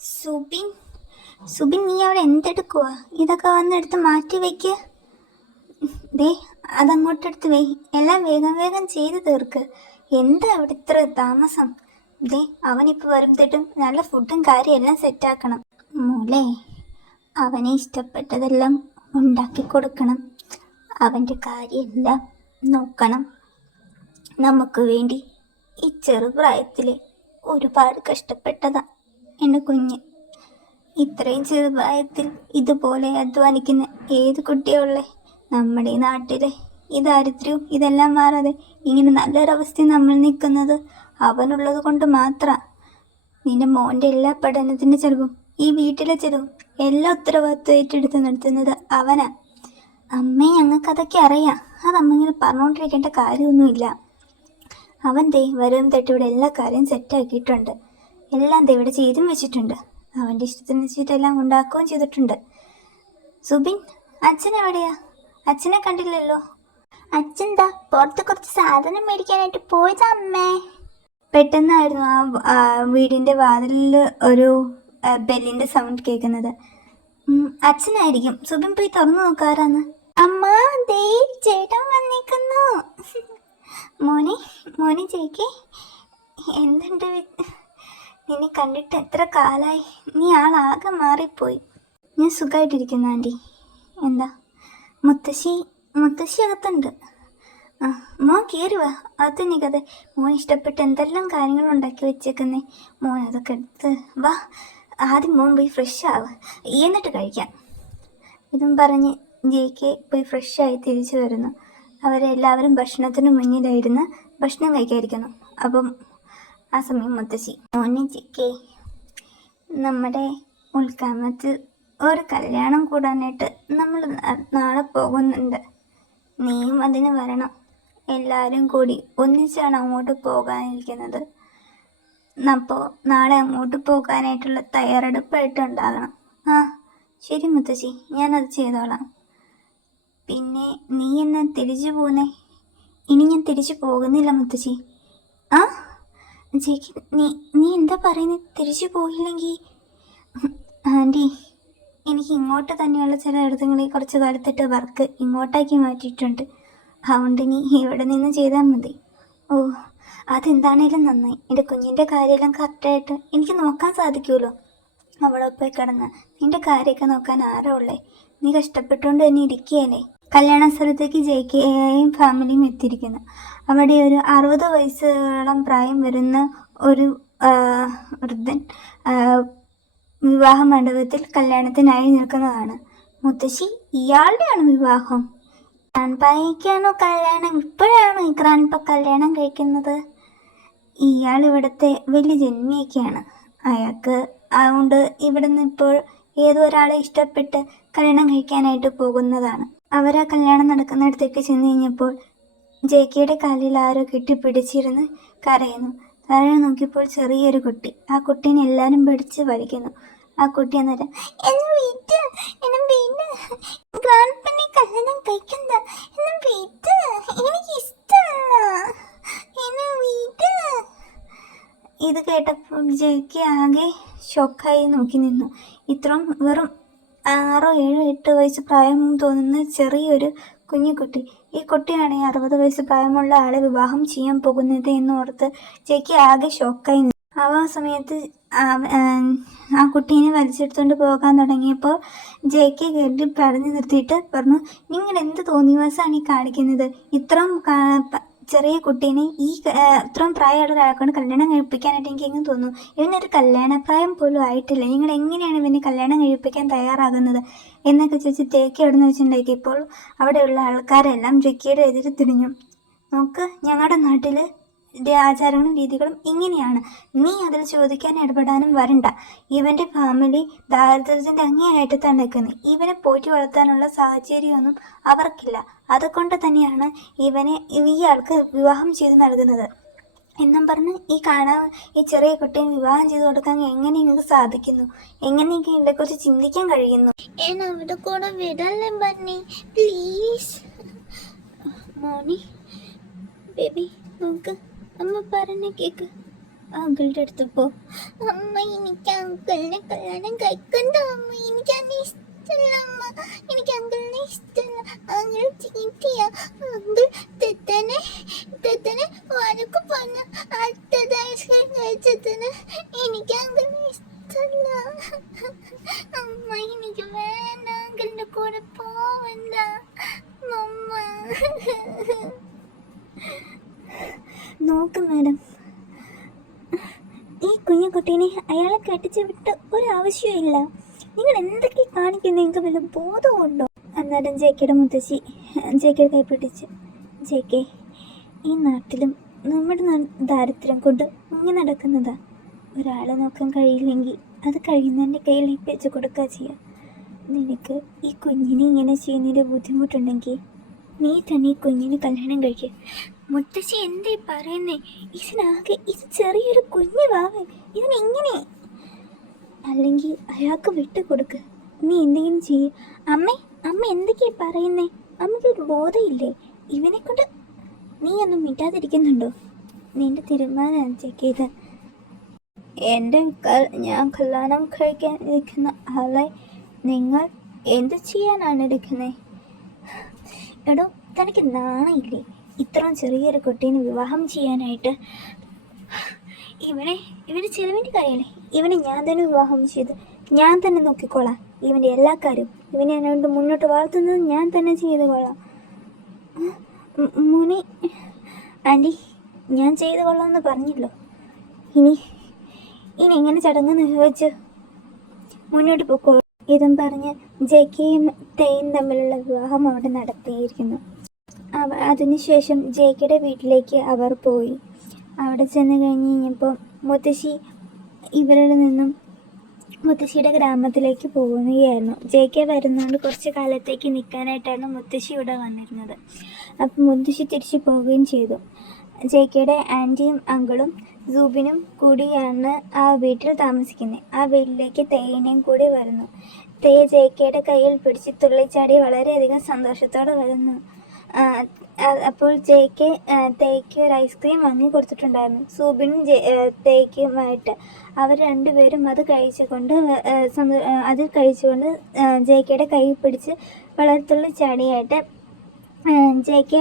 സുബിൻ സുബിൻ നീ അവിടെ എന്തെടുക്കുവാ? ഇതൊക്കെ വന്നെടുത്ത് മാറ്റി വയ്ക്ക്. ദേ അതങ്ങോട്ടെടുത്ത് വേ. എല്ലാം വേഗം വേഗം ചെയ്ത് തീർക്ക്. എന്താ അവിടെ ഇത്ര താമസം? ദേ അവനിപ്പോൾ വരുമ്പോഴത്തേട്ടും നല്ല ഫുഡും കാര്യം എല്ലാം സെറ്റാക്കണം. മോളെ, അവനെ ഇഷ്ടപ്പെട്ടതെല്ലാം ഉണ്ടാക്കി കൊടുക്കണം. അവൻ്റെ കാര്യമെല്ലാം നോക്കണം. നമുക്ക് വേണ്ടി ഈ ചെറുപ്രായത്തിൽ ഒരുപാട് കഷ്ടപ്പെട്ടതാ എൻ്റെ കുഞ്ഞ്. ഇത്രയും ചെറുപ്രായത്തിൽ ഇതുപോലെ അധ്വാനിക്കുന്ന ഏത് കുട്ടിയുള്ളേ? നമ്മുടെ ഈ നാട്ടിലെ ഈ ദാരിദ്ര്യവും ഇതെല്ലാം മാറാതെ ഇങ്ങനെ നല്ലൊരവസ്ഥയിൽ നമ്മൾ നിൽക്കുന്നത് അവനുള്ളത് കൊണ്ട് മാത്രമാണ്. നിന്റെ മോൻ്റെ എല്ലാ പഠനത്തിൻ്റെ ചിലവും ഈ വീട്ടിലെ ചിലവും എല്ലാ ഉത്തരവാദിത്വം ഏറ്റെടുത്ത് നടത്തുന്നത് അവനാ. അമ്മേ, ഞങ്ങൾക്കതൊക്കെ അറിയാം. അതമ്മ ഇങ്ങനെ പറഞ്ഞുകൊണ്ടിരിക്കേണ്ട കാര്യമൊന്നുമില്ല. അവൻ ദേ വരും ഇവിടെ എല്ലാ കാര്യം സെറ്റാക്കിയിട്ടുണ്ട്. എല്ലാം ദേ ഇവിടെ ചെയ്തും വെച്ചിട്ടുണ്ട്. അവൻ്റെ ഇഷ്ടത്തിന് വെച്ചിട്ടെല്ലാം ഉണ്ടാക്കുകയും ചെയ്തിട്ടുണ്ട്. സുബിൻ, അച്ഛൻ എവിടെയാ? അച്ഛനെ കണ്ടില്ലല്ലോ. അച്ഛൻ ദാ പുറത്ത് കുറച്ച് സാധനം മേടിക്കാനായിട്ട് പോയതാ അമ്മേ. പെട്ടെന്നായിരുന്നു ആ വീടിൻ്റെ വാതിലിൽ ഒരു ബെല്ലിൻ്റെ സൗണ്ട് കേൾക്കുന്നത്. അച്ഛനായിരിക്കും. സുബിൻ പോയി തുറന്നു നോക്കാറാന്ന്. അമ്മ, ദേ ചേട്ടൻ വന്നിരിക്കുന്നു. മോനെ മോനെ ചേക്കി, എന്തുണ്ട്? നിന്നെ കണ്ടിട്ട് എത്ര കാലായി. നീ ആളാകെ മാറിപ്പോയി. ഞാൻ സുഖമായിട്ടിരിക്കുന്നു ആൻറ്റി. എന്താ മുത്തശ്ശി അകത്തുണ്ട്. മോൻ കയറി വാ. അത് നീ കഥ മോൻ ഇഷ്ടപ്പെട്ട് എന്തെല്ലാം കാര്യങ്ങൾ ഉണ്ടാക്കി വെച്ചേക്കുന്നേ. മോൻ അതൊക്കെ എടുത്ത് വാ. ആദ്യം മോൻ പോയി ഫ്രഷ് ആവുക, എന്നിട്ട് കഴിക്കാം. ഇതും പറഞ്ഞ് ജെയ്ക്ക് പോയി ഫ്രഷായി തിരിച്ചു വരുന്നു. അവരെല്ലാവരും ഭക്ഷണത്തിന് മുന്നിലായിരുന്നു ഭക്ഷണം കഴിക്കാതിരിക്കുന്നു. അപ്പം ആ സമയം മുത്തശ്ശി, മോനെ ജെയ്ക്കേ, നമ്മുടെ ഉൾക്കാമത്തിൽ ഒരു കല്യാണം കൂടാനായിട്ട് നമ്മൾ നാളെ പോകുന്നുണ്ട്. നീയും അതിന് വരണം. എല്ലാവരും കൂടി ഒന്നിച്ചാണ് അങ്ങോട്ട് പോകാനിരിക്കുന്നത്. അപ്പോൾ നാളെ അങ്ങോട്ട് പോകാനായിട്ടുള്ള തയ്യാറെടുപ്പായിട്ടുണ്ടാകണം. ശരി മുത്തശ്ശി, ഞാനത് ചെയ്തോളാം. പിന്നെ നീ എന്നാ തിരിച്ചു പോന്നേ? ഇനി ഞാൻ തിരിച്ചു പോകുന്നില്ല മുത്തശ്ശി. ചേച്ചി, നീ എന്താ പറയുന്നത്? തിരിച്ചു പോയില്ലെങ്കിൽ? ആൻറ്റി, എനിക്ക് ഇങ്ങോട്ട് തന്നെയുള്ള ചില ഇടങ്ങളിൽ കുറച്ച് കാലത്തിട്ട് വർക്ക് ഇങ്ങോട്ടാക്കി മാറ്റിയിട്ടുണ്ട്. അതുകൊണ്ട് നീ ഇവിടെ നിന്ന് ചെയ്താൽ മതി. ഓ, അതെന്താണേലും നന്നായി. എൻ്റെ കുഞ്ഞിൻ്റെ കാര്യമെല്ലാം കറക്റ്റായിട്ട് എനിക്ക് നോക്കാൻ സാധിക്കുമല്ലോ. അവിടെ പോയി കിടന്ന് നിൻ്റെ കാര്യമൊക്കെ നോക്കാൻ ആരാ ഉള്ളേ? നീ കഷ്ടപ്പെട്ടുകൊണ്ട് തന്നെ ഇരിക്കുകയല്ലേ. കല്യാണ സ്ഥലത്തേക്ക് ജെയ്ക്കയും ഫാമിലിയും എത്തിയിരിക്കുന്നു. അവിടെ ഒരു 60 വയസ്സോളം പ്രായം വരുന്ന ഒരു വൃദ്ധൻ വിവാഹ മണ്ഡപത്തിൽ കല്യാണത്തിനായി നിൽക്കുന്നതാണ്. മുത്തശ്ശി, ഇയാളുടെയാണ് വിവാഹം? ഗ്രാൻഡ്പായ്ക്കാണോ കല്യാണം? ഇപ്പോഴാണോ ഈ ഗ്രാൻഡ്പ കല്യാണം കഴിക്കുന്നത്? ഇയാൾ ഇവിടുത്തെ വലിയ ജന്മിയൊക്കെയാണ്. അയാൾക്ക് അതുകൊണ്ട് ഇവിടുന്ന് ഇപ്പോൾ ഏതോ ഒരാളെ ഇഷ്ടപ്പെട്ട് കല്യാണം കഴിക്കാനായിട്ട് പോകുന്നതാണ്. അവരാ കല്യാണം നടക്കുന്നിടത്തേക്ക് ചെന്ന് കഴിഞ്ഞപ്പോൾ ജെയ്ക്കയുടെ കാലിൽ ആരോ കെട്ടിപ്പിടിച്ചിരുന്ന് കരയുന്നു. താഴെ നോക്കിയപ്പോൾ ചെറിയൊരു കുട്ടി. ആ കുട്ടീനെ എല്ലാവരും പിടിച്ച് വലിക്കുന്നു. ആ കുട്ടി അന്നേരം, ഇത് കേട്ടപ്പോൾ ജെയ്ക്ക് ആകെ ഷോക്കായി നോക്കി നിന്നു. ഇത്രയും വെറും 6, 7, 8 വയസ്സ് പ്രായം തോന്നുന്ന ചെറിയൊരു കുഞ്ഞിക്കുട്ടി. ഈ കുട്ടിയാണ് ഈ 60 വയസ്സ് പ്രായമുള്ള ആളെ വിവാഹം ചെയ്യാൻ പോകുന്നത് എന്നോർത്ത് ജെയ്ക്ക് ആകെ ഷോക്കായി നിന്നു. ആ സമയത്ത് ആ കുട്ടീനെ വലിച്ചെടുത്തുകൊണ്ട് പോകാൻ തുടങ്ങിയപ്പോൾ ജെയ്ക്ക് കയറി പറഞ്ഞു നിർത്തിയിട്ട് പറഞ്ഞു, നിങ്ങൾ എന്ത് തോന്നിവാസമാണ് ഈ കാണിക്കുന്നത്? ഇത്രയും ചെറിയ കുട്ടീനെ ഇത്രയും പ്രായമുള്ള ഒരാൾക്കൊണ്ട് കല്യാണം കഴിപ്പിക്കാനായിട്ട് എനിക്ക് എങ്ങനെ തോന്നുന്നു? ഇവനൊരു കല്യാണപ്രായം പോലും ആയിട്ടില്ല. നിങ്ങൾ എങ്ങനെയാണ് ഇവനെ കല്യാണം കഴിപ്പിക്കാൻ തയ്യാറാകുന്നത് എന്നൊക്കെ ചോദിച്ച് ജെയ്ക്ക് എവിടെ നിന്ന് വെച്ചിട്ടുണ്ടാക്കിയപ്പോൾ അവിടെയുള്ള ആൾക്കാരെല്ലാം ജെയ്ക്കയുടെ എതിരെ തിരിഞ്ഞു. നോക്ക്, ഞങ്ങളുടെ നാട്ടിൽ ആചാരങ്ങളും രീതികളും ഇങ്ങനെയാണ്. നീ അതിൽ ചോദിക്കാൻ ഇടപെടാനും വരണ്ട. ഇവൻ്റെ ഫാമിലി ദാരിദ്ര്യത്തിൻ്റെ അങ്ങേയറ്റത്താണ് നിൽക്കുന്നത്. ഇവനെ പോറ്റി വളർത്താനുള്ള സാഹചര്യമൊന്നും അവർക്കില്ല. അതുകൊണ്ട് തന്നെയാണ് ഇയാൾക്ക് വിവാഹം ചെയ്ത് നൽകുന്നത് എന്നും പറഞ്ഞ് ഈ ചെറിയ കുട്ടിയെ വിവാഹം ചെയ്ത് കൊടുക്കാൻ എങ്ങനെ നിങ്ങൾക്ക് സാധിക്കുന്നു? എങ്ങനെയൊക്കെ ഇതിനെക്കുറിച്ച് ചിന്തിക്കാൻ കഴിയുന്നു? അവിടെ കൂടെ വിടല്ലേ ബന്നി, പ്ലീസ്. മോനി ബേബി, നോക്ക്, അമ്മ പറഞ്ഞ കേക്ക്. അങ്കിളുടെ അടുത്ത് പോ. അമ്മ എനിക്ക് അങ്കിളിനെ കല്യാണം കഴിക്കണ്ട അമ്മ. എനിക്ക് അന്നെ ഇഷ്ടമല്ല അമ്മ. എനിക്ക് അങ്കിളിനെ ഇഷ്ടമല്ല. അങ്കിൾ ചീറ്റിയ. അങ്കിൾ തെത്തനെ വഴക്ക് പറഞ്ഞ അടുത്തത് ഐസ്ക്രീം കഴിച്ചതിന് എനിക്ക് അങ്കിളിനെ ഇഷ്ടമല്ല അമ്മ. എനിക്ക് വേണ്ട. അങ്കിളിന്റെ കൂടെ പോവണ്ട അമ്മ. നോക്ക് മാഡം, ഈ കുഞ്ഞുകുട്ടീനെ അയാളെ കെട്ടിച്ച് വിട്ട് ഒരാവശ്യമില്ല. നിങ്ങൾ എന്തൊക്കെ കാണിക്കുന്ന നിങ്ങൾക്ക് വല്ല ബോധമുണ്ടോ? അന്നേരം ജെക്കെയുടെ മുത്തശ്ശി ജെക്കെ കൈപ്പിടിച്ച്, ജെക്കെ, ഈ നാട്ടിലും നമ്മുടെ ദാരിദ്ര്യം കൊണ്ട് മുങ്ങി നടക്കുന്നതാ. ഒരാളെ നോക്കാൻ കഴിയില്ലെങ്കിൽ അത് കഴിയുന്നതിൻ്റെ കയ്യിൽ ഏൽപ്പിച്ച് കൊടുക്കുക ചെയ്യുക. നിനക്ക് ഈ കുഞ്ഞിനെ ഇങ്ങനെ ചെയ്യുന്നതിൽ ബുദ്ധിമുട്ടുണ്ടെങ്കിൽ നീ തന്നെ ഈ കുഞ്ഞിന് കല്യാണം കഴിക്കുക. മുത്തശ്ശി എന്തേ പറയുന്നേ? ഇതിനാകെ ഇത് ചെറിയൊരു കുഞ്ഞു വാവൻ, ഇതിനെങ്ങനെ? അല്ലെങ്കിൽ അയാൾക്ക് വിട്ടുകൊടുക്ക്. നീ എന്തെങ്കിലും ചെയ്യും. അമ്മ എന്തൊക്കെയാ പറയുന്നേ? അമ്മയ്ക്കൊരു ബോധമില്ലേ? ഇവനെ കൊണ്ട് നീ ഒന്നും മിണ്ടാതിരിക്കുന്നുണ്ടോ? നിന്റെ തീരുമാനം ചെയ്ത് ഞാൻ കല്യാണം കഴിക്കാൻ ഇരിക്കുന്ന ആളെ നിങ്ങൾ എന്ത് ചെയ്യാനാണ് എടുക്കുന്നത്? എടോ, തനിക്ക് നാണയില്ലേ ഇത്രയും ചെറിയൊരു കുട്ടീനെ വിവാഹം ചെയ്യാനായിട്ട്? ഇവന് ചെലവിൻ്റെ കാര്യമല്ലേ? ഇവനെ ഞാൻ തന്നെ വിവാഹം ചെയ്ത് ഞാൻ തന്നെ നോക്കിക്കോളാം. ഇവൻ്റെ എല്ലാ കാര്യവും ഇവനെ എന്നോട് മുന്നോട്ട് വളർത്തുന്നത് ഞാൻ തന്നെ ചെയ്ത് കൊള്ളാം. മോനെ, ആൻറ്റി, ഞാൻ ചെയ്ത് കൊള്ളാമെന്ന് പറഞ്ഞല്ലോ. ഇനി എങ്ങനെ ചടങ്ങ് നിർവഹിച്ച് മുന്നോട്ട് പോയിക്കോളൂ. ഇതും പറഞ്ഞ് ജെക്കെയും തേയും തമ്മിലുള്ള വിവാഹം അവിടെ നടത്തിയിരിക്കുന്നു. അതിനുശേഷം ജെക്കെയുടെ വീട്ടിലേക്ക് അവർ പോയി. അവിടെ ചെന്ന് കഴിഞ്ഞപ്പോൾ മുത്തശ്ശി ഇവരിൽ നിന്നും മുത്തശ്ശിയുടെ ഗ്രാമത്തിലേക്ക് പോകുകയായിരുന്നു. ജെക്കെ വരുന്നതുകൊണ്ട് കുറച്ച് കാലത്തേക്ക് നിൽക്കാനായിട്ടാണ് മുത്തശ്ശി ഇവിടെ വന്നിരുന്നത്. അപ്പം മുത്തശ്ശി തിരിച്ചു പോവുകയും ചെയ്തു. ജെക്കെയുടെ ആൻറ്റിയും അങ്കിളും സൂബിനും കൂടിയാണ് ആ വീട്ടിൽ താമസിക്കുന്നത്. ആ വീട്ടിലേക്ക് തേയിനെയും കൂടി വരുന്നു. തേ ജെക്കെയുടെ കയ്യിൽ പിടിച്ച് തുള്ളിച്ചാടി വളരെയധികം സന്തോഷത്തോടെ വരുന്നു. അപ്പോൾ ജെക്കെ തേയ്ക്ക് ഒരു ഐസ്ക്രീം വാങ്ങി കൊടുത്തിട്ടുണ്ടായിരുന്നു, സൂബിനും തേയ്ക്കുമായിട്ട്. അവർ രണ്ടുപേരും അത് കഴിച്ചുകൊണ്ട് ജെക്കെയുടെ കൈ പിടിച്ച് വളരെ തുള്ളിച്ചാടിയായിട്ട് ജെക്കെ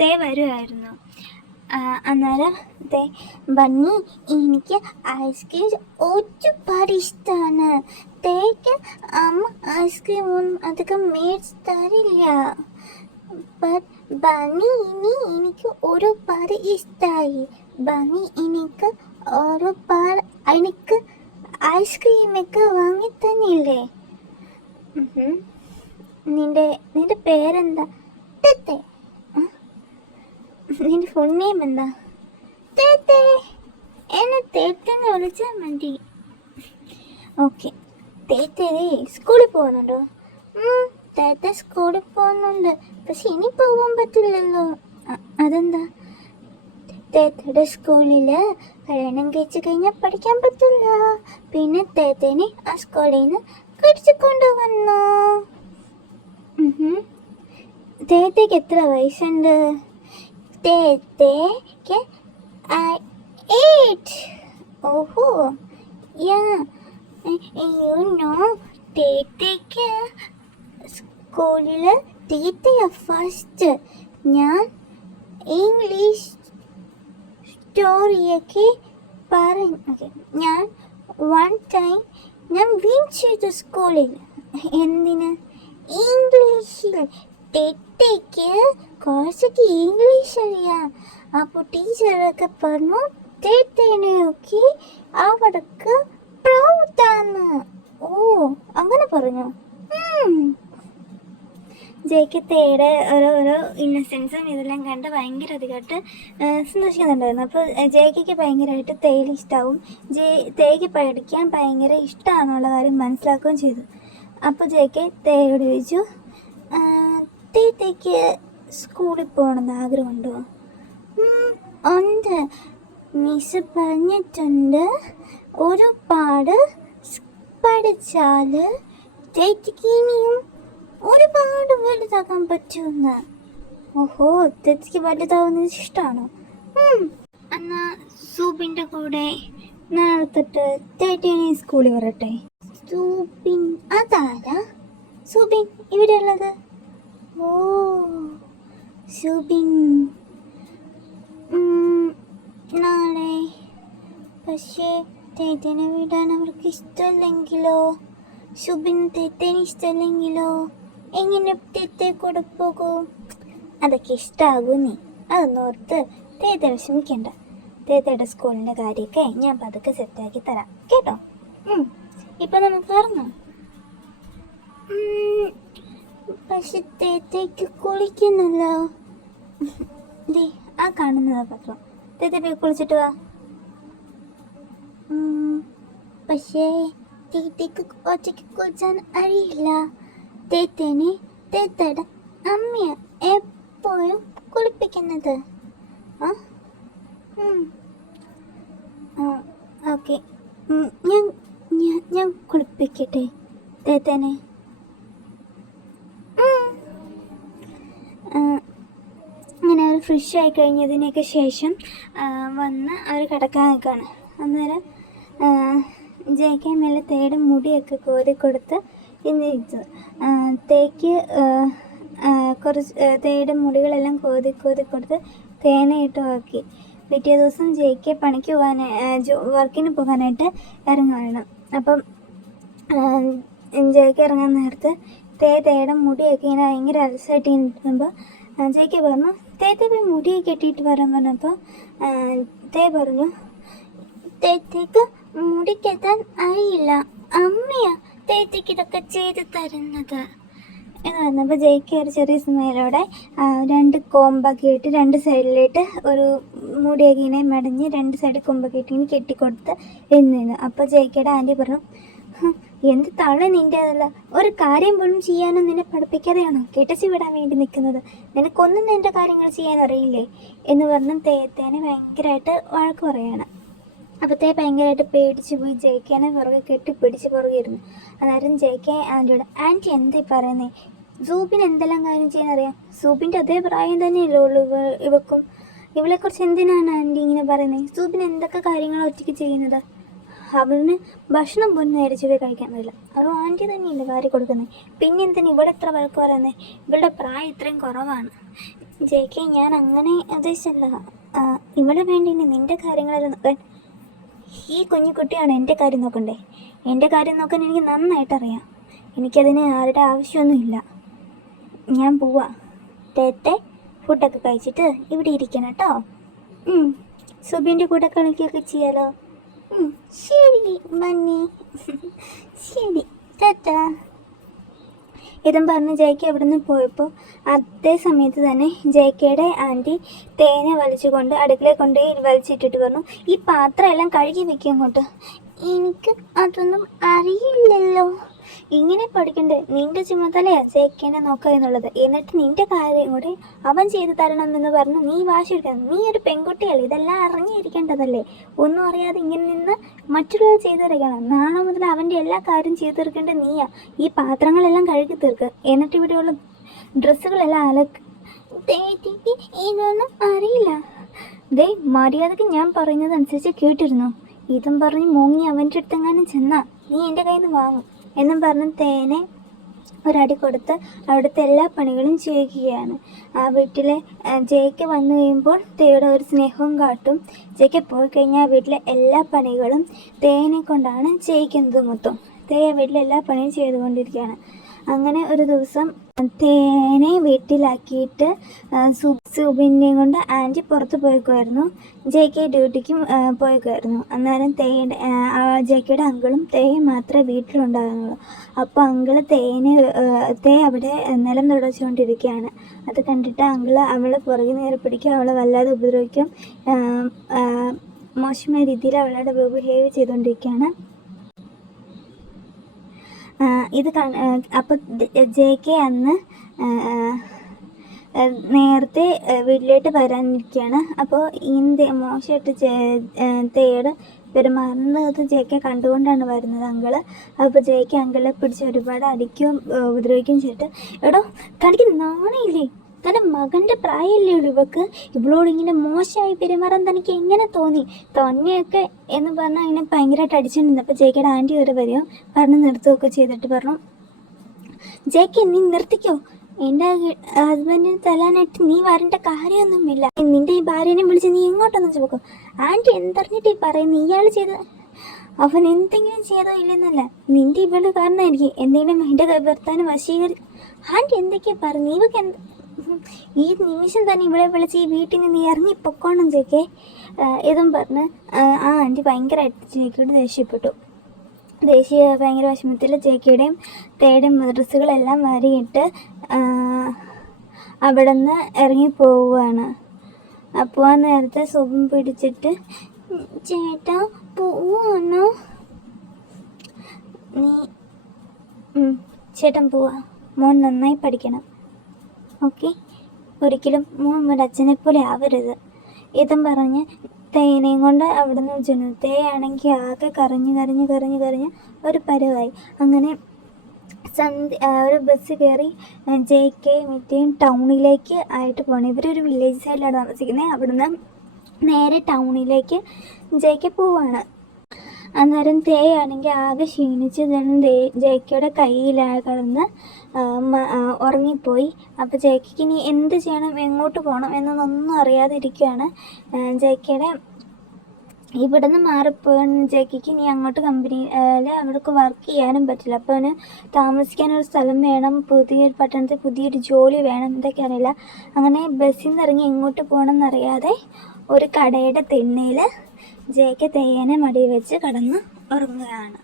തേ വരുമായിരുന്നു. അന്നേരം ബണ്ണി, എനിക്ക് ഐസ്ക്രീം ഒരുപാട് ഇഷ്ടമാണ്. തേക്ക് അമ്മ ഐസ്ക്രീം ഒന്നും അധികം മേടിച്ച് തരില്ല. ബണ്ണി, ഇനി എനിക്ക് ഒരുപാട് ഇഷ്ടമായി. ബണ്ണി, എനിക്ക് ഐസ്ക്രീമൊക്കെ വാങ്ങി തന്നില്ലേ? നിന്റെ പേരെന്താ? തെത്തേ. നിന്റെ ഫുൾ നെയിം എന്താ? തേത്തേ. എന്നെ തേത്തെന്ന് വിളിച്ചാൽ മതി. ഓക്കെ. തേത്തേ സ്കൂളിൽ പോകുന്നുണ്ടോ? തേത്ത സ്കൂളിൽ പോകുന്നുണ്ട്. പക്ഷെ ഇനി പോകാൻ പറ്റില്ലല്ലോ. അതെന്താ? തേത്തയുടെ സ്കൂളിൽ കല്യാണം കഴിച്ച് കഴിഞ്ഞാൽ പഠിക്കാൻ പറ്റില്ല. പിന്നെ തേത്തേനെ ആ സ്കൂളിൽ നിന്ന് കടിച്ചു കൊണ്ടുവന്നു. തേത്തേക്ക് എത്ര വയസ്സുണ്ട്? തേത്തേക്ക് 8. ഓഹോ, തേത്തേക്ക് സ്കൂളിൽ തേത്തയാ ഫസ്റ്റ്. ഞാൻ ഇംഗ്ലീഷ് സ്റ്റോറിയൊക്കെ പറഞ്ഞു. ഞാൻ വൺ ടൈം വിൻ ചെയ്തു സ്കൂളിൽ. എന്തിന്? ഇംഗ്ലീഷിൽ. തെറ്റയ്ക്ക് കുറച്ചൊക്കെ ഇംഗ്ലീഷ് അറിയാം. അപ്പോൾ ടീച്ചറൊക്കെ പറഞ്ഞു തെറ്റേനെയൊക്കെ അവർക്ക് പ്രൗഡാണ്. ഓ, അങ്ങനെ പറഞ്ഞു. ജെക്കത്തേയുടെ ഓരോ ഇന്നസെൻസും ഇതെല്ലാം കണ്ട് ഭയങ്കര അധികമായിട്ട് സന്തോഷിക്കുന്നുണ്ടായിരുന്നു. അപ്പോൾ ജെയ്ക്ക് ഭയങ്കരമായിട്ട് തേയില ഇഷ്ടമാവും. തേയ്ക്ക് പഠിക്കാൻ ഭയങ്കര ഇഷ്ടമാണെന്നുള്ള കാര്യം മനസ്സിലാക്കുകയും ചെയ്തു. അപ്പോൾ ജെയ്ക്ക് തേയോട് ചോദിച്ചു, തേക്ക് സ്കൂളിൽ പോകണമെന്ന് ആഗ്രഹമുണ്ടോ? ഉണ്ട്, മിസ് പറഞ്ഞിട്ടുണ്ട്. ഒരുപാട് പഠിച്ചാൽ തേക്ക് ഇനിയും ഒരുപാട് വലുതാക്കാൻ പറ്റുമെന്ന്. ഓഹോ, തെറ്റിക്ക് വലുതാവുന്നത് ഇഷ്ടമാണോ? എന്നാ സൂബിൻ്റെ കൂടെ നാളെ തൊട്ട് തേറ്റേനെ സ്കൂളിൽ വരട്ടെ. സൂബിൻ അതാരാ? സൂബിൻ ഇവിടെ ഉള്ളത്. ഓ സൂബിൻ. നാളെ പക്ഷേ തേറ്റേനെ വിടാൻ അവർക്ക് ഇഷ്ടമല്ലെങ്കിലോ? സുബിൻ തേറ്റേനെ ഇഷ്ടമല്ലെങ്കിലോ? എങ്ങനെ തേറ്റേ കൂടെ പോകും? അതൊക്കെ ഇഷ്ടമാകും നീ. അതൊന്നും ഓർത്ത് തേറ്റ വിഷമിക്കണ്ട. തേറ്റയുടെ സ്കൂളിൻ്റെ കാര്യമൊക്കെ ഞാൻ പതുക്കെ സെറ്റാക്കി തരാം കേട്ടോ. ഇപ്പം നമുക്ക് ഇറങ്ങാം. പക്ഷെ തേറ്റയ്ക്ക് കുളിക്കുന്നല്ലോ. ദേ ആ കാണുന്നതാ പത്രം. തേറ്റ പോയി കുളിച്ചിട്ട് വാ. പക്ഷേ തേറ്റയ്ക്ക് ഒറ്റയ്ക്ക് കുളിച്ചാൻ അറിയില്ല. തേറ്റേനെ തേറ്റയുടെ അമ്മയാ എപ്പോഴും കുളിപ്പിക്കുന്നത്. ഓക്കെ, ഞാൻ കുളിപ്പിക്കട്ടെ തേറ്റേനെ. അങ്ങനെ അവർ ഫ്രഷ് ആയി കഴിഞ്ഞതിനൊക്കെ ശേഷം വന്ന് അവർ കിടക്കാൻ നിൽക്കുകയാണ്. അന്നേരം ജയിക്കാൻ മേലെ തേയുടെ മുടിയൊക്കെ കോരി കൊടുത്ത് ഇന്നിരിച്ചു. തേക്ക് കുറച്ച് തേയുടെ മുടികളെല്ലാം കോതി കൊടുത്ത് തേനയിട്ട് നോക്കി. പിറ്റേ ദിവസം ജയിക്ക് പണിക്ക് വർക്കിന് പോകാനായിട്ട് ഇറങ്ങുകയാണ്. അപ്പം ജയിക്ക് ഇറങ്ങാൻ നേരത്ത് തേയുടെ മുടിയൊക്കെ ഇങ്ങനെ ഭയങ്കര അലസായിട്ട് നിൽക്കുമ്പോൾ ജയിക്ക് പറഞ്ഞു, തേത്തെ പോയി മുടിയൊക്കെ കെട്ടിയിട്ട് വരാൻ പറഞ്ഞപ്പോൾ തേ പറഞ്ഞു, തേറ്റയ്ക്ക് മുടി കെട്ടാൻ അറിയില്ല. അമ്മയാ തേറ്റയ്ക്ക് ഇതൊക്കെ ചെയ്ത് തരുന്നത് എന്ന് പറഞ്ഞപ്പോൾ ജയിക്ക് ഒരു ചെറിയ സ്മൈലോടെ 2 കൊമ്പൊക്കെ ഇട്ട് 2 സൈഡിലായിട്ട് ഒരു മുടിയൊക്കെ ഇങ്ങനെ മടഞ്ഞ് 2 സൈഡ് കൊമ്പൊക്കെ ഇട്ട് ഇങ്ങനെ കെട്ടിക്കൊടുത്ത് ഇരുന്നു. അപ്പോൾ ജയിക്കയുടെ ആൻറ്റി പറഞ്ഞു, എന്ത് തള നിൻ്റെതല്ല, ഒരു കാര്യം പോലും ചെയ്യാനും നിന്നെ പഠിപ്പിക്കാതെയാണോ കെട്ടിച്ച് വിടാൻ വേണ്ടി നിൽക്കുന്നത്? നിനക്കൊന്നും നിൻ്റെ കാര്യങ്ങൾ ചെയ്യാൻ അറിയില്ലേ എന്ന് പറഞ്ഞ് തേനെ ഭയങ്കരമായിട്ട് വഴക്ക് പറയുകയാണ്. അപ്പോൾ ഭയങ്കരമായിട്ട് പേടിച്ച് പോയി ജയിക്കാനെ പുറകെ കെട്ടിപ്പിടിച്ച് പുറകെ ഇരുന്നു. അന്നേരം ജയിക്കാൻ ആൻറ്റിയോട്, ആൻറ്റി എന്തായി പറയുന്നേ? സൂബിന് എന്തെല്ലാം കാര്യം ചെയ്യാൻ അറിയാം? സൂബിൻ്റെ അതേ പ്രായം തന്നെയല്ലേ ഉള്ളൂ ഇവക്കും. ഇവളെക്കുറിച്ച് എന്തിനാണ് ആൻറ്റി ഇങ്ങനെ പറയുന്നത്? സൂബിന് എന്തൊക്കെ കാര്യങ്ങളാണ് ഒറ്റയ്ക്ക് ചെയ്യുന്നത്? അവളിന് ഭക്ഷണം പോലും നേരിച്ച് പോയി കഴിക്കാൻ പറ്റില്ല. അതും ആൻറ്റി തന്നെയല്ലേ വാരി കൊടുക്കുന്നത്. പിന്നെ എന്തിനാ ഇവിടെ എത്ര വഴക്ക് പറയുന്നത്? ഇവളുടെ പ്രായം ഇത്രയും കുറവാണ്. ജയിക്കെ ഞാൻ അങ്ങനെ ഉദ്ദേശിച്ചല്ല. ഇവിടെ വേണ്ടി നിൻ്റെ കാര്യങ്ങളെല്ലാം നോക്കാൻ ഈ കുഞ്ഞിക്കുട്ടിയാണ് എൻ്റെ കാര്യം നോക്കണ്ടേ? എൻ്റെ കാര്യം നോക്കാൻ എനിക്ക് നന്നായിട്ടറിയാം. എനിക്കതിന് ആരുടെ ആവശ്യമൊന്നുമില്ല. ഞാൻ പോവാ. തേത്തെ ഫുഡൊക്കെ കഴിച്ചിട്ട് ഇവിടെ ഇരിക്കണം കേട്ടോ. സുബിൻ്റെ കൂടെ കളിക്കുകയൊക്കെ ചെയ്യാലോ. ശരി മന്നി. ശരി ടാറ്റാ. ഇതും പറഞ്ഞ് ജയിക്ക് അവിടെ നിന്ന് പോയപ്പോൾ അതേ സമയത്ത് തന്നെ ജയിക്കയുടെ ആൻറ്റി തേനെ വലിച്ചുകൊണ്ട് അടുക്കളയിൽ കൊണ്ടുപോയി വലിച്ചിട്ടിട്ട് പറഞ്ഞു, ഈ പാത്രം എല്ലാം കഴുകി വെക്കും അങ്ങോട്ട്. എനിക്ക് അതൊന്നും അറിയില്ലല്ലോ. ഇങ്ങനെ പഠിക്കണ്ടേ? നിൻ്റെ ചുമതലയാ ജയിക്കേനെ നോക്കുക എന്നുള്ളത്. എന്നിട്ട് നിൻ്റെ കാര്യം കൂടെ അവൻ ചെയ്തു തരണമെന്ന് പറഞ്ഞ് നീ വാശി എടുക്കണം. നീ ഒരു പെൺകുട്ടിയല്ലേ, ഇതെല്ലാം അറിഞ്ഞിരിക്കേണ്ടതല്ലേ? ഒന്നും അറിയാതെ ഇങ്ങനെ നിന്ന് മറ്റുള്ളവർ ചെയ്തു തീർക്കണം. നാളെ മുതൽ അവൻ്റെ എല്ലാ കാര്യം ചെയ്തു തീർക്കേണ്ടത് നീയാ. ഈ പാത്രങ്ങളെല്ലാം കഴുകി തീർക്കുക. എന്നിട്ട് ഇവിടെയുള്ള ഡ്രസ്സുകളെല്ലാം അലക്ക്. തേറ്റിക്ക് ഇതൊന്നും അറിയില്ല. മര്യാദക്ക് ഞാൻ പറയുന്നതനുസരിച്ച് കേട്ടിരുന്നു. ഇതും പറഞ്ഞ് മോങ്ങി അവൻ്റെ അടുത്തെങ്ങാനും ചെന്നാ നീ എൻ്റെ കയ്യിൽ നിന്ന് വാങ്ങും എന്നും പറഞ്ഞ് തേനെ ഒരടി കൊടുത്ത് അവിടുത്തെ എല്ലാ പണികളും ചെയ്യുകയാണ്. ആ വീട്ടിലെ ജയിക്ക് വന്നു കഴിയുമ്പോൾ തേയുടെ ഒരു സ്നേഹവും കാട്ടും. ജയിക്ക് പോയി കഴിഞ്ഞാൽ ആ വീട്ടിലെ എല്ലാ പണികളും തേനെ കൊണ്ടാണ് ചെയ്യിക്കുന്നത്. മൊത്തം തേ ആ വീട്ടിലെ എല്ലാ പണിയും ചെയ്തുകൊണ്ടിരിക്കുകയാണ്. അങ്ങനെ ഒരു ദിവസം തേനെ വീട്ടിലാക്കിയിട്ട് സുബിനെയും കൊണ്ട് ആൻറ്റി പുറത്ത് പോയേക്കുമായിരുന്നു. ജെയ്ക്ക് ഡ്യൂട്ടിക്കും പോയേക്കുമായിരുന്നു. അന്നേരം ജെയ്ക്കയുടെ അങ്കിളും തേയും മാത്രമേ വീട്ടിലുണ്ടാകുന്നുള്ളൂ. അപ്പോൾ അങ്കിള് തേ അവിടെ നിലം തുടച്ചുകൊണ്ടിരിക്കുകയാണ്. അത് കണ്ടിട്ട് അങ്കിള് അവളെ പുറകെ നേരെ പിടിക്കും, അവളെ വല്ലാതെ ഉപദ്രവിക്കും, മോശമായ രീതിയിൽ അവളോട് ബിഹേവ് ചെയ്തുകൊണ്ടിരിക്കുകയാണ്. ഇത് അപ്പോൾ ജെ.കെ അന്ന് നേരത്തെ വീട്ടിലോട്ട് വരാനിരിക്കുകയാണ്. അപ്പോൾ ഇങ്ങനെ മോശമായിട്ട് തേയോട് പെരുമാറുന്നത് ജെ.കെ കണ്ടുകൊണ്ടാണ് വരുന്നത് അങ്കിള്. അപ്പോൾ ജെ.കെ അങ്കിളെ പിടിച്ച് ഒരുപാട് അടിക്കുകയും ഉപദ്രവിക്കുകയും ചെയ്തിട്ട്, എടോ തനിക്ക് നാണയില്ലേ? തൻ്റെ മകൻ്റെ പ്രായമല്ലേ ഉള്ളൂ ഇവക്ക്. ഇവളോട് ഇങ്ങനെ മോശമായി പെരുമാറാൻ തനിക്ക് എങ്ങനെ തോന്നി? തന്നെയൊക്കെ എന്ന് പറഞ്ഞാൽ അതിനെ ഭയങ്കരമായിട്ട് അടിച്ചിട്ടുണ്ട്. അപ്പോൾ ജെയ്ക്കയുടെ ആൻറ്റി വരെ വരികയോ പറഞ്ഞ് നിർത്തുകയൊക്കെ ചെയ്തിട്ട് പറഞ്ഞു, ജെയ്ക്ക് നീ നിർത്തിക്കോ, എൻ്റെ ഹസ്ബൻഡിന് തല്ലാനായിട്ട് നീ വരേണ്ട കാര്യമൊന്നുമില്ല. നിൻ്റെ ഈ ഭാര്യനെ വിളിച്ച് നീ എങ്ങോട്ടൊന്നും ചോദിക്കും. ആൻറ്റി എന്തറിഞ്ഞിട്ട് ഈ പറയുന്നത്? ഇയാൾ ചെയ്ത് അവൻ എന്തെങ്കിലും ചെയ്തോ ഇല്ലെന്നല്ല, നിൻ്റെ ഇവള് കാരണമായിരിക്കും എന്തെങ്കിലും എൻ്റെ ഭർത്താവിന് വശീകരി. ആൻറ്റി എന്തൊക്കെയാണ് പറഞ്ഞു? ഇവക്ക് ഈ നിമിഷം തന്നെ ഇവിടെ വിളിച്ച് ഈ വീട്ടിൽ നിന്ന് ഇറങ്ങി പൊക്കോണം ജെയ്ക്കേ ഇതും പറഞ്ഞ് ആ ആൻറ്റി ഭയങ്കരമായിട്ട് ജെയ്ക്കയോട് ദേഷ്യപ്പെട്ടു. ഭയങ്കര വിഷമത്തിൽ ജെയ്ക്കയുടെയും തേയുടെയും ഡ്രസ്സുകളെല്ലാം വാരിയിട്ട് അവിടെ നിന്ന് ഇറങ്ങി പോവുകയാണ്. പോവാൻ നേരത്തെ സുഖം പിടിച്ചിട്ട്, ചേട്ടാ പോവാണോ? നീ ചേട്ടൻ പോവാ, മോൻ നന്നായി പഠിക്കണം, ഓക്കെ? ഒരിക്കലും മോൻ ഒരു അച്ഛനെ പോലെ ആവരുത് ഇതും പറഞ്ഞ് തേനെയും കൊണ്ട് അവിടെ നിന്ന് ചെന്നു. തേയാണെങ്കിൽ ആകെ കരഞ്ഞ് ഒരു പരുവായി. അങ്ങനെ ഒരു ബസ് കയറി ജെയ്ക്കെ മിറ്റയും ടൗണിലേക്ക് ആയിട്ട് പോകണം. ഇവരൊരു വില്ലേജ് സൈഡിലാണ് താമസിക്കുന്നത്. അവിടുന്ന് നേരെ ടൗണിലേക്ക് ജെയ്ക്കെ പോവാണ്. അന്നേരം തേയാണെങ്കിൽ ആകെ ക്ഷീണിച്ച് ജെയ്ക്കയുടെ കയ്യിലായി കിടന്ന് ഉറങ്ങിപ്പോയി. അപ്പോൾ ജെയ്ക്കയ്ക്ക് ഇനി എന്ത് ചെയ്യണം, എങ്ങോട്ട് പോകണം എന്നൊന്നും അറിയാതിരിക്കുകയാണ്. ജെയ്ക്കയുടെ ഇവിടുന്ന് മാറിപ്പോയി ജെയ്ക്കയ്ക്ക് ഇനി അങ്ങോട്ട് കമ്പനിയിൽ അവർക്ക് വർക്ക് ചെയ്യാനും പറ്റില്ല. അപ്പോൾ അവന് താമസിക്കാനൊരു സ്ഥലം വേണം, പുതിയൊരു പട്ടണത്തിൽ പുതിയൊരു ജോലി വേണം, ഇതൊക്കെ അറിയില്ല. അങ്ങനെ ബസ്സിൽ നിന്ന് ഇറങ്ങി എങ്ങോട്ട് പോകണം എന്നറിയാതെ ഒരു കടയുടെ തിണ്ണയിൽ ജെയ്ക്ക തേയനെ മടിയിൽ വെച്ച് കിടന്ന് ഉറങ്ങുകയാണ്.